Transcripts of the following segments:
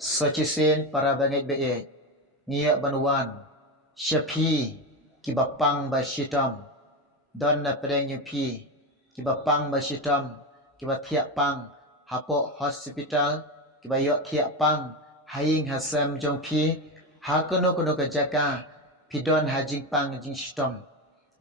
Sachisin para bangai be ngia banwan shapi kibapang ba shitam don na pedeng yupi kibapang ba shitam kibathia pang hapo hospital kibayok thia pang haing hasam jongpi hakono kono ka jaka pidon hajing pang jing shitam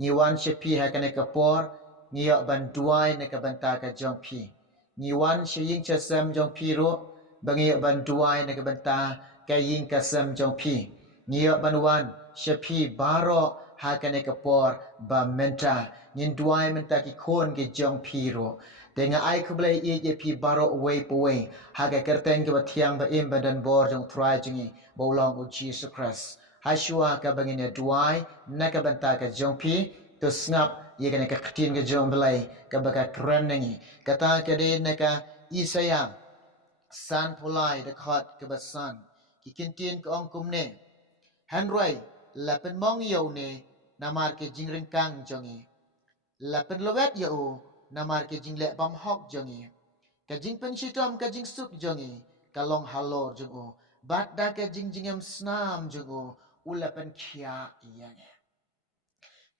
ngiwan shapi hakane kapor ngia banduai na kabanta ka jongpi ngiwan shiying chasam jongpi ro bangi bantuai na kabanta kaying kasam jongpi ngiyo banwan shapi baro hakane kapor ba menta ninduai menta ki khon ki jongpi ro denga ai khublai ye pi baro away paway haga kerteng ke bathiang ba im badan bor jong thrai jingi bolong u Jesus Christ hashua ka bangine duai na kabanta ka jongpi to snap ye kana ka khatin ka jomblai ka baka kran nangi kata ka de na ka Isaya san pulai de khat ke basan ki kintin ko ong kumne hanroi lapen mong yo ne namar ke jingring kang jongi lapen lowet yo namar ke jingle bam hok jongi ka jing pen shitom ka jing suk jongi kalong halor jongo bat da ka jing jingam snam jongo ulapen khia yange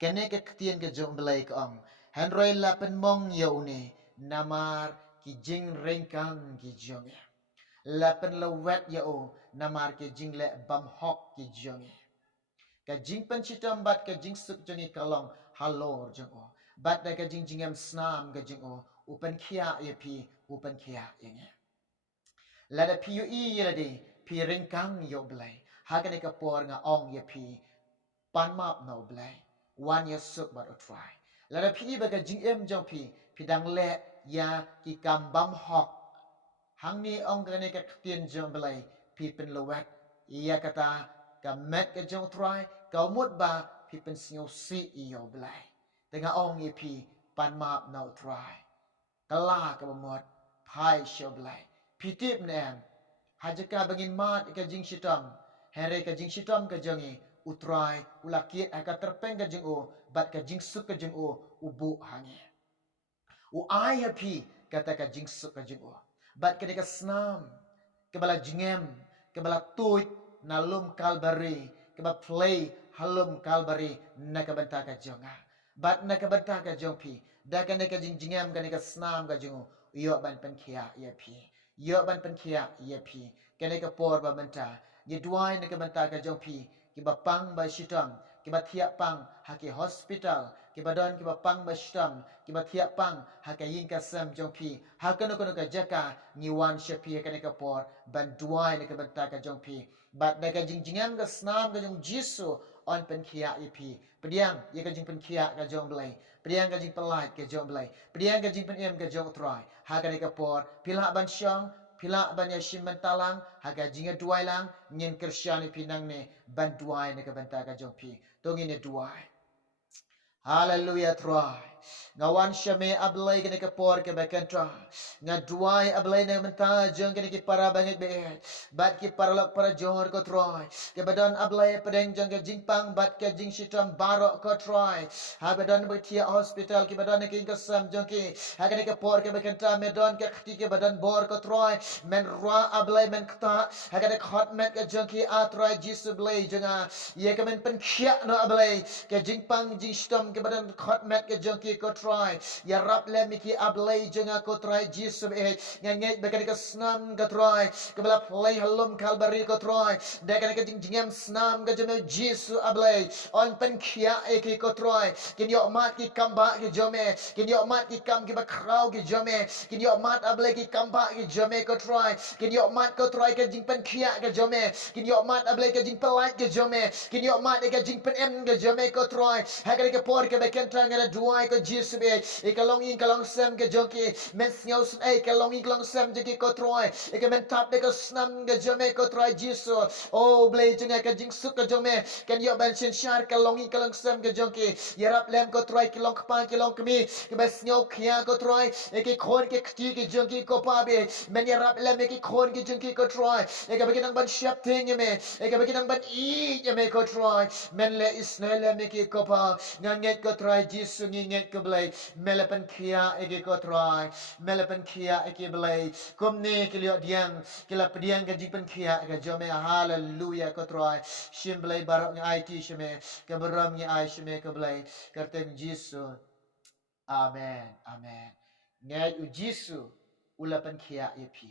kene ke ktien ke jong belai ko ong hanroi lapen mong yo ne namar ki jing rengkang ki jonge lapen lawet yo namar ke jingle bam hok ki jonge ka jing pen chitam bat ka jing suk jongi kalong halor jongo bat da ka jing jingam snam ka jongo upan khia ye pi upan khia yenge lada pi ye lade pi rengkang yo belai hagane ka por nga ong ye pi pan map no belai wan ye suk bat try lada pi ba ka jing em jong pi dang le ya ki kam bam hok hang ni ong gane ka tien jong belai pi pen lowat iya kata ka met ka jong try ka mut ba pi pen sio si iyo belai tengah ong ye pi pan map no try kala ka mot pai sio belai pi tip nem hajaka bangin mat ka jing shitam here ka jing shitam ka jongi utrai ulakiet aka terpeng ka jing o bat ka jing suk ka jing o ubu hangi u ai pi kata ka jing suk ka jing o bat ka snam kebala jingem kebala tuit nalum kalbari kebala play halum kalbari nakabanta ka jonga bat nakabanta ka jongpi da ka jing jingem ka snam ka jing o yo ban pen khia ye pi yo ban pen khia ye pi ka por ba menta ye duai nakabanta ka jongpi ki ba pang ba shitam ki ba thia pang ha ki hospital ki ba don ki ba pang ba shitam ki ba thia pang ha ka yin ka sam jongpi ha kono kono ka jaka ni wan shapi ka por ban duai nakabanta ka jongpi bat da ka jing jingam ka snam ka jong jisu on pen khia ye pi pediang ye ka jing pen khia ka jong blai pediang ka jing pelai ka jong blai pediang ka jing pen em ka jong try ha ka por pila ban syang pila ban ya shim talang haga jinga duai lang nyen kristiani pinang ne ban duai ne ka banta ka jong pi tongi ne duai hallelujah try ngawan shame ablay kene ka por ke bekentra nga duai ablay ne menta jong kene ki para bangit be bat ki paralok para jor ko try ke badan ablay pedeng jong ke jingpang bat ke jing shitam barok ko try ha badan betia hospital ki badan ke ka sam jong ki ha kene ka por ke bekentra medon ke khti ke badan bor ko try men ra ablay men kta ha kene khot met ke jong ki a try jisu blay jonga ye ke men pen khia no ablay ke jingpang jing shitam ke badan khot met ke jong ki ko try ya rap le miki ablay jonga ko try jisu e nganget bekan ke snam ko try ke bala play halum kalbari ko try de kan ke jingjingam snam ke jome jisu ablay on pen khia e ki ko try kin yo mat ki kamba ki jome kin yo mat ki kam ki ba krau ki jome kin yo mat ablay ki kamba ki jome ko try kin yo mat ko try ke jing pen khia ke jome kin yo mat ablay ke jing pelait ke jome kin yo mat ke jing pen em ke jome ko try ha ke por ke beken trangara duai ko jisu be e kalong in kalong sem ke joki men snyau e kalong in kalong sem joki ko troy e ke men tap de ko snam ke jome ko troy jisu oh blay jenga ke jing suk ke jome kan yo ban shin shar kalong in kalong sem ke joki yarap lem ko troy kilong kpan kilong kmi ke ben snyau khia ko troy e ke khon ke khti ke joki ko pa be men yarap lem ke khon ke joki ko troy e ke bekin ban shap thing me e ke bekin ban i me ko troy men le isnele me ke ko pa nganget ko troy jisu nginget ke belai melepen kia ege ko trai melepen kia ege belai komne ke liok diang ke la pediang ke jipen kia ke jome haleluya ko trai shim belai barok ni IT shime ke beram ni ai shime ke belai kerten Yesus amen amen ngai u Yesus ulapan kia yepi